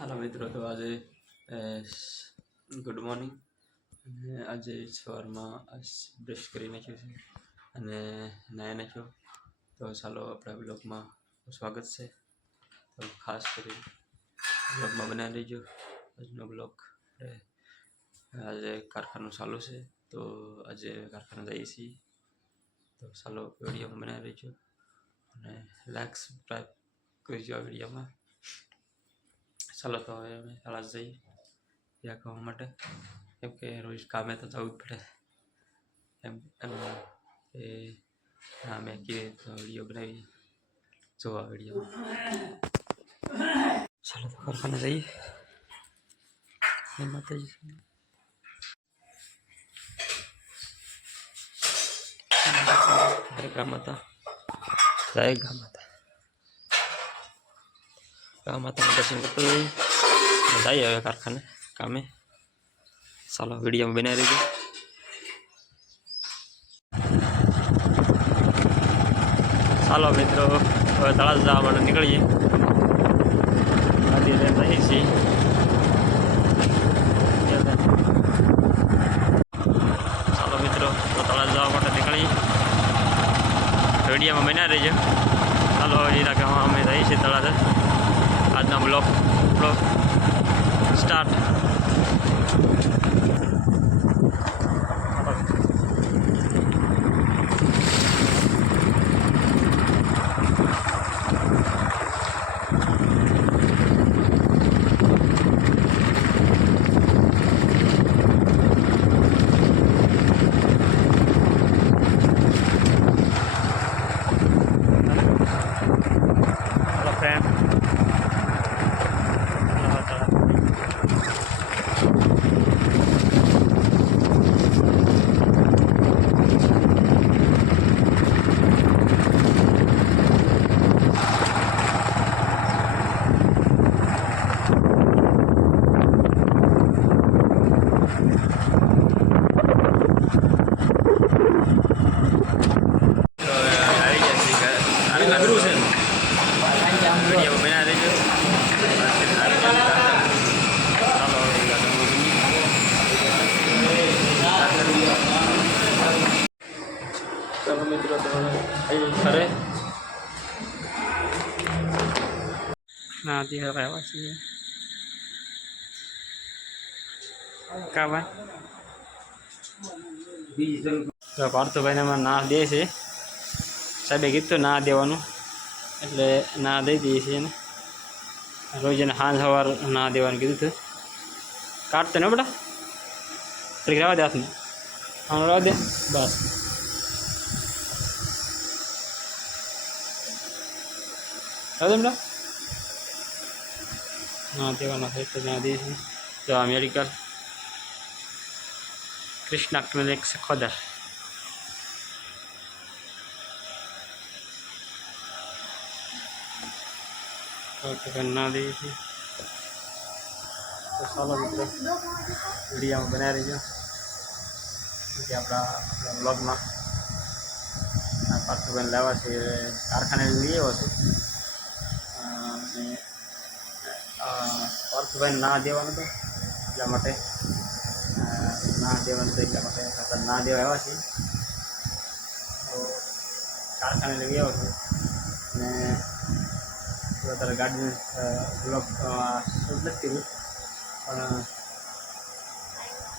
Hello मित्रों, तो आज गुड मॉर्निंग। आज सवार में ब्रश कर नाया नाख्यो तो चालो अपना ब्लॉग में स्वागत है। तो खास कर ब्लॉग में बना रहीजो। आज ब्लॉग आज कारखाना चालू है तो आज कारखाना जाइए छीए। तो चालो वीडियो में बना रहीजो और लाइक सब्सक्राइब करजो आ वीडियो में। चलो तो हवे अमे शाळा जईए या कहवा माटे केम के रोज कामे तो जवुं ज पड़े एम एम ए अमे कीए तो वीडियो बनावी जोवा वीडियो। चलो तो कारखाने जईए। माताजी गामाता जय गामाता गामाता दर्शन करते जाइए हवे कारखाने कामे। चलो वीडियो में बना रहीजो। चलो मित्रों हवे तळाजा जवा माटे निकळीए। गाड़ी लईने जईए छीए। चलो मित्रों तो तळाजा जवा माटे निकळीए। वीडियो में बना रहीजो। चलो हीरा के अमे जईए छीए तळाजा। आजना blog start. Hello friend, video में बना रहीजो। चलो मित्रों तो घरे नदी रहवा छीए। का भाई तो पार्थभाई ने ना दे छे। साहेबे कीधुं ना देवानुं એટલે ના દઈ દઈએ છીએ ને રોજ એને સાંજ સવાર ના દેવાનું કીધું હતું। કાઢતો ને બેટા તરીકે રહેવા દે હાથમાં હા રહેવા દે બસ રહેવા દે બેટા ના દેવાના છે તો ના દઈએ છીએ। તો આ મેડિકલ કૃષ્ણા ક્લિનિક સખોદર। ना दी थी तो चलो मित्रों वीडियो में बना रहीजो कि अपना ब्लॉग में पार्थभाई लावा छे कारखाने लिए छे। पार्थभाई ना देवानुं तो એટલા માટે ના દેવાનું તો એટલા માટે ના દેવા આવ્યા છીએ। તો कारखाने લઈ આવ્યો છું ને અત્યારે ગાડી બ્લોક શૂટ નથી કર્યું પણ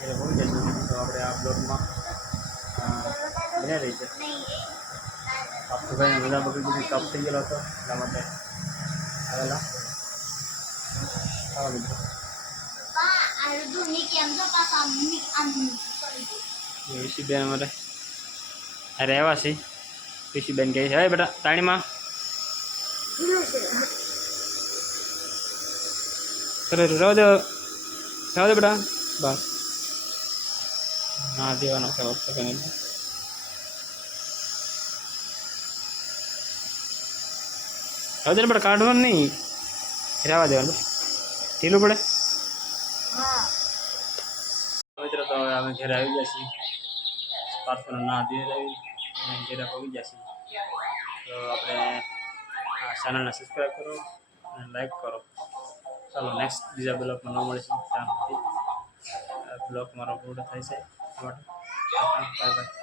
એ પહોંચી જશું તો આપણે આ બ્લોકમાં બની રહી છે। પાર્થભાઈને બધા બગડી બધી કપ થઈ ગયેલો હતો એટલા માટે આવેલા આવા મિત્રો વીસીબેન અમારે અરે આવ્યા છે। વીસીબેન કહે છે હવે બેટા તાણીમાં रहवा दे बेटा बस ना देवाना है वक्त कहने रहवा दे बेटा काटवा नहीं रहवा दे ढीलू पड़े। मित्रों तो अमे घरे आई गया छी। पार्थभाई ना दे रही घरे पहुंच गया छी। तो अपने चैनल ने सब्सक्राइब करो लाइक करो। ચાલો નેક્સ્ટ બીજા બ્લોગમાં ન મળીશું ત્યાં સુધી બ્લોગ મારો પૂરો થાય છે. Bye bye.